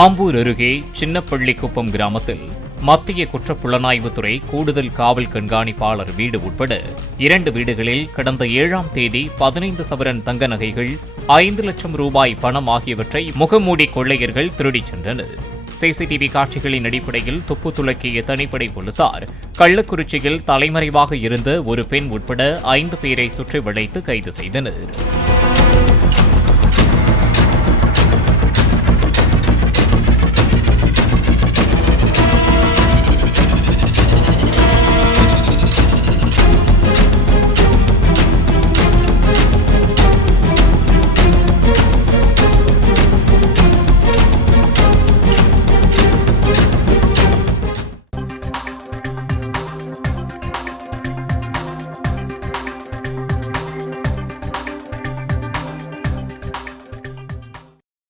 ஆம்பூர் அருகே சின்னப்பள்ளிக்குப்பம் கிராமத்தில் மத்திய குற்றப்புலனாய்வுத்துறை கூடுதல் காவல் கண்காணிப்பாளர் வீடு உட்பட 2 வீடுகளில் கடந்த 7ஆம் தேதி 15 சவரன் தங்க நகைகள் 5 லட்சம் ரூபாய் பணம் ஆகியவற்றை முகமூடி கொள்ளையர்கள் திருடிச் சென்றனர். சிசிடிவி காட்சிகளின் அடிப்படையில் துப்பு துலக்கிய தனிப்படை போலீசார் கள்ளக்குறிச்சியில் தலைமறைவாக இருந்த ஒரு பெண் உட்பட 5 பேரை சுற்றி வளைத்து கைது செய்தனர்.